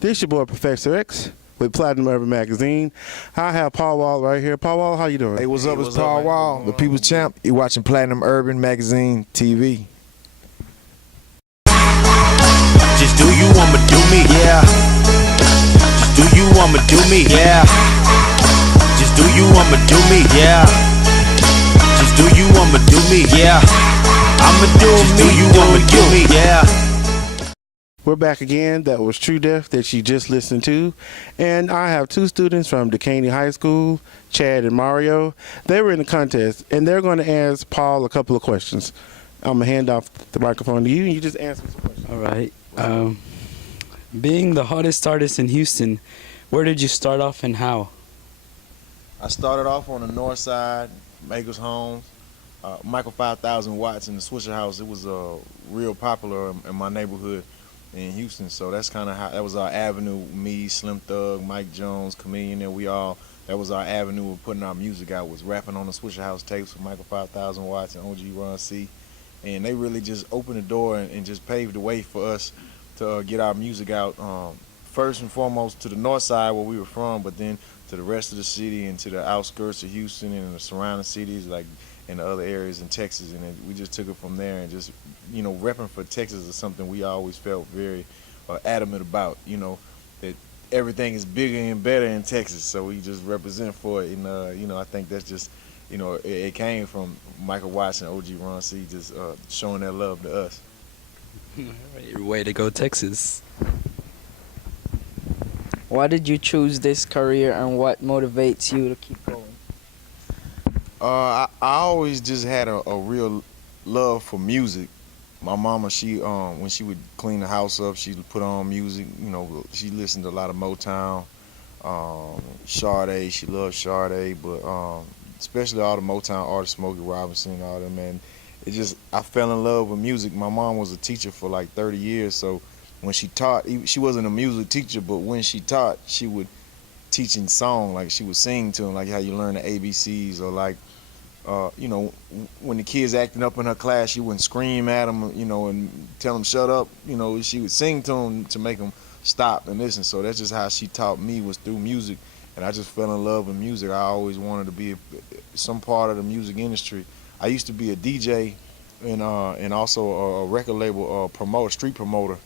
This your boy Professor X with Platinum Urban Magazine. I have Paul Wall right here. Paul Wall, how you doing? Hey, what's up? what's It's up, Paul man? Wall, the People's Champ. You're watching Platinum Urban Magazine TV. Just do you I'ma do me, yeah. Just do you I'ma do me, yeah. Just do you I'ma do me, yeah. Just do you I'ma do me, yeah. I'ma do me, you I'ma do me, yeah. We're back again. That was True Death that you just listened to. And I have two students from Dekaney High School, Chad and Mario. They were in the contest, and they're going to ask Paul a couple of questions. I'm going to hand off the microphone to you, and you just answer some questions. All right. Being the hottest artist in Houston, where did you start off and how? I started off on the north side, Makers Homes, Michael 5000 watts in the Swisher House. It was real popular in my neighborhood in Houston, so that's kind of how that was our avenue. Me, Slim Thug, Mike Jones, Chameleon, and that was our avenue of putting our music out, was rapping on the Swisher House tapes with Michael 5000 watts and OG Ron C. And they really just opened the door and just paved the way for us to get our music out. First and foremost to the north side where we were from, but then to the rest of the city and to the outskirts of Houston and the surrounding cities, like in the other areas in Texas. And we just took it from there, and just, you know, repping for Texas is something we always felt very adamant about, you know, that everything is bigger and better in Texas, so we just represent for it. And, you know, I think that's just, you know, it came from Michael Watts and OG Ron C just showing their love to us. Way to go, Texas. Why did you choose this career, and what motivates you to keep going? I always just had a real love for music. My mama, she when she would clean the house up, she would put on music. You know, she listened to a lot of Motown, Sade. She loved Sade, but especially all the Motown artists, Smokey Robinson, and all them. Man, I fell in love with music. My mom was a teacher for like 30 years, so when she taught, she wasn't a music teacher, but when she taught, she would teach in song, like she would sing to them, like how you learn the ABCs, or like, you know, when the kids acting up in her class, she wouldn't scream at them, you know, and tell them shut up, you know, she would sing to them to make them stop and listen. So that's just how she taught me, was through music, and I just fell in love with music. I always wanted to be some part of the music industry. I used to be a DJ and also a record label promoter, street promoter.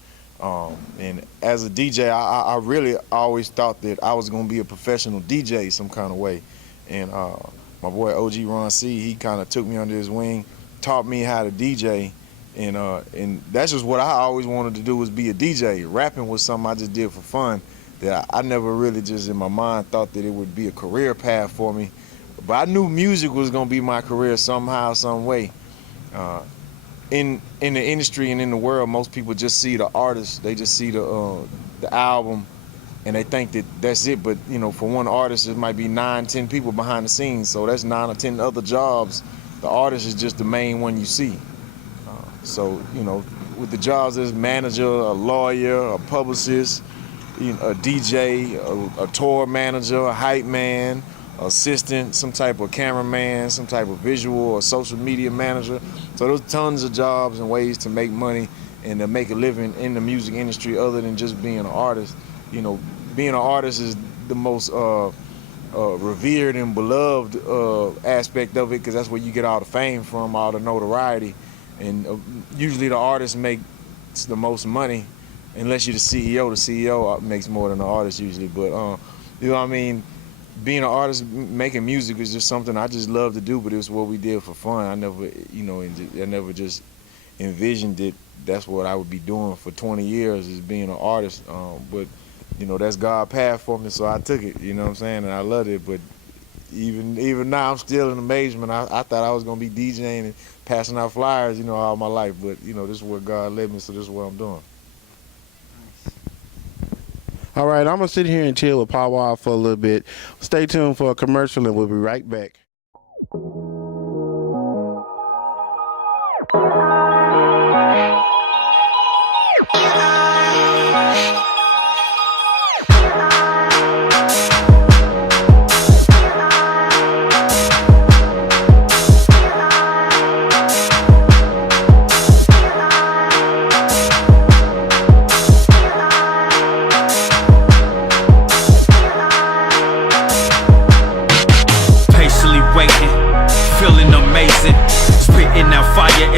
And as a DJ, I really always thought that I was going to be a professional DJ some kind of way. And my boy OG Ron C, he kind of took me under his wing, taught me how to DJ. And that's just what I always wanted to do, was be a DJ. Rapping was something I just did for fun, that I never really just in my mind thought that it would be a career path for me. But I knew music was going to be my career somehow, some way. In the industry and in the world, most people just see the artist. They just see the album, and they think that that's it. But, you know, for one artist, it might be 9, 10 people behind the scenes. So that's 9 or 10 other jobs. The artist is just the main one you see. So, you know, with the jobs, there's manager, a lawyer, a publicist, you know, a DJ, a tour manager, a hype man, assistant, some type of cameraman, some type of visual or social media manager. So there's tons of jobs and ways to make money and to make a living in the music industry other than just being an artist. You know, being an artist is the most revered and beloved aspect of it, because that's where you get all the fame from, all the notoriety. And usually the artist makes the most money, unless you're the CEO. The CEO makes more than the artist usually. But, you know what I mean? Being an artist, making music is just something I just love to do, but it was what we did for fun. I never, you know, I never just envisioned that that's what I would be doing for 20 years, is being an artist. But, you know, that's God's path for me, so I took it, you know what I'm saying, and I loved it. But even now, I'm still in amazement. I thought I was going to be DJing and passing out flyers, you know, all my life. But, you know, this is where God led me, so this is what I'm doing. All right, I'm going to sit here and chill with Paul Wall for a little bit. Stay tuned for a commercial, and we'll be right back.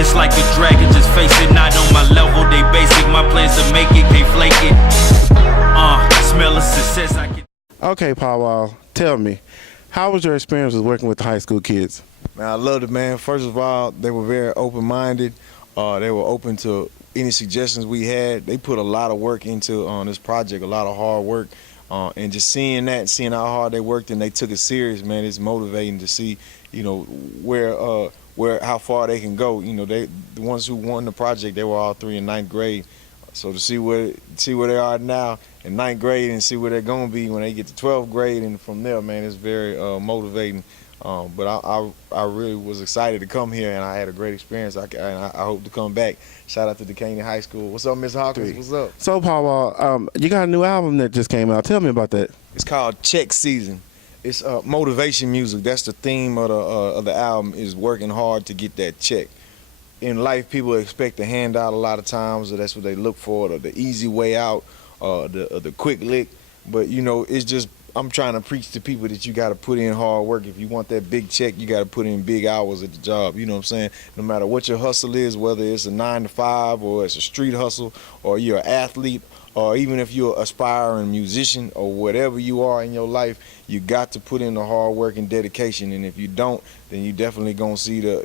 It's like a dragon, just face it, not on my level. They basic, my plans to make it, can't flake it. Smell of success, I can. Okay, Powwow, tell me, how was your experience with working with the high school kids? Man, I loved it, man. First of all, they were very open-minded. They were open to any suggestions we had. They put a lot of work into this project, a lot of hard work. And just seeing that, seeing how hard they worked and they took it serious, man, it's motivating to see, you know, how far they can go. You know, the ones who won the project, they were all 3 in 9th grade. So to see where they are now in 9th grade and see where they're gonna be when they get to 12th grade and from there, man, it's very motivating. But I really was excited to come here, and I had a great experience. I hope to come back. Shout out to Decaney High School. What's up, Miss Hawkins? What's up? So, Powwow, you got a new album that just came out. Tell me about that. It's called Check Season. It's motivation music. That's the theme of the album, is working hard to get that check. In life, people expect a handout a lot of times, or that's what they look for, or the easy way out, the quick lick. But, you know, it's just, I'm trying to preach to people that you got to put in hard work. If you want that big check, you got to put in big hours at the job. You know what I'm saying? No matter what your hustle is, whether it's a 9 to 5 or it's a street hustle or you're an athlete, or even if you're an aspiring musician or whatever you are in your life, you got to put in the hard work and dedication. And if you don't, then you definitely gonna see the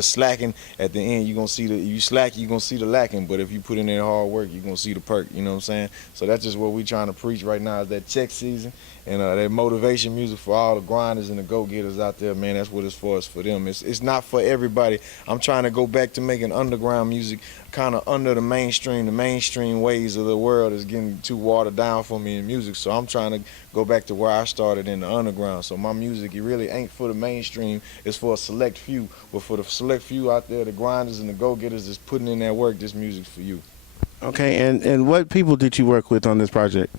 slacking at the end. You're gonna see if you slack, you're gonna see the lacking. But if you put in that hard work, you're gonna see the perk. You know what I'm saying? So that's just what we're trying to preach right now, is that check season and that motivation music for all the grinders and the go-getters out there, man. That's what it's for. It's for them. It's not for everybody. I'm trying to go back to making underground music kind of under the mainstream ways of the world is getting too watered down for me in music. So I'm trying to go back to where I started in the underground. So my music, it really ain't for the mainstream. It's for a select few. But for the select few out there, the grinders and the go-getters that's putting in that work, this music's for you. Okay, and what people did you work with on this project?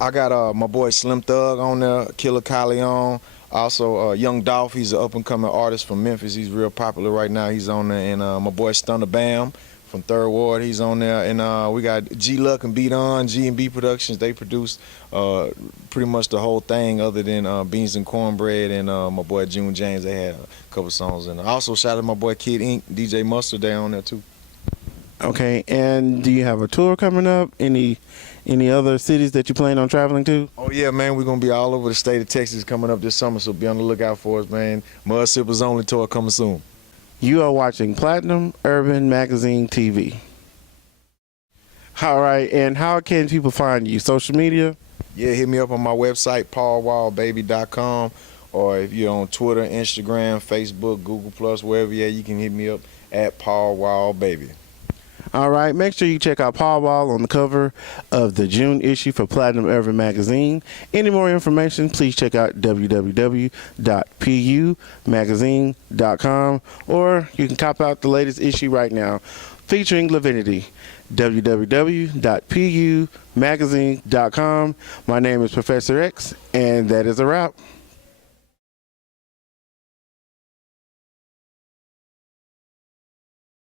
I got my boy Slim Thug on there, Killer Kyleon. Also, Young Dolph, he's an up-and-coming artist from Memphis. He's real popular right now. He's on there. And my boy Stunner Bam from 3rd Ward, he's on there. And we got G-Luck and Beat On, G&B Productions. They produced pretty much the whole thing other than Beans and Cornbread and my boy June James. They had a couple songs. And I also shout out my boy Kid Ink, DJ Mustard, they on there too. Okay, and do you have a tour coming up? Any other cities that you plan on traveling to? Oh yeah, man, we're gonna be all over the state of Texas coming up this summer, so be on the lookout for us, man. Mud Sippers Only tour coming soon. You are watching Platinum Urban Magazine TV. All right, and how can people find you? Social media? Yeah, hit me up on my website, paulwildbaby.com, or if you're on Twitter, Instagram, Facebook, Google+, wherever you're at, you can hit me up at paulwildbaby. All right, make sure you check out Powwow on the cover of the June issue for Platinum Urban Magazine. Any more information, please check out www.pumagazine.com, or you can cop out the latest issue right now featuring Lavinity. www.pumagazine.com. My name is Professor X, and that is a wrap.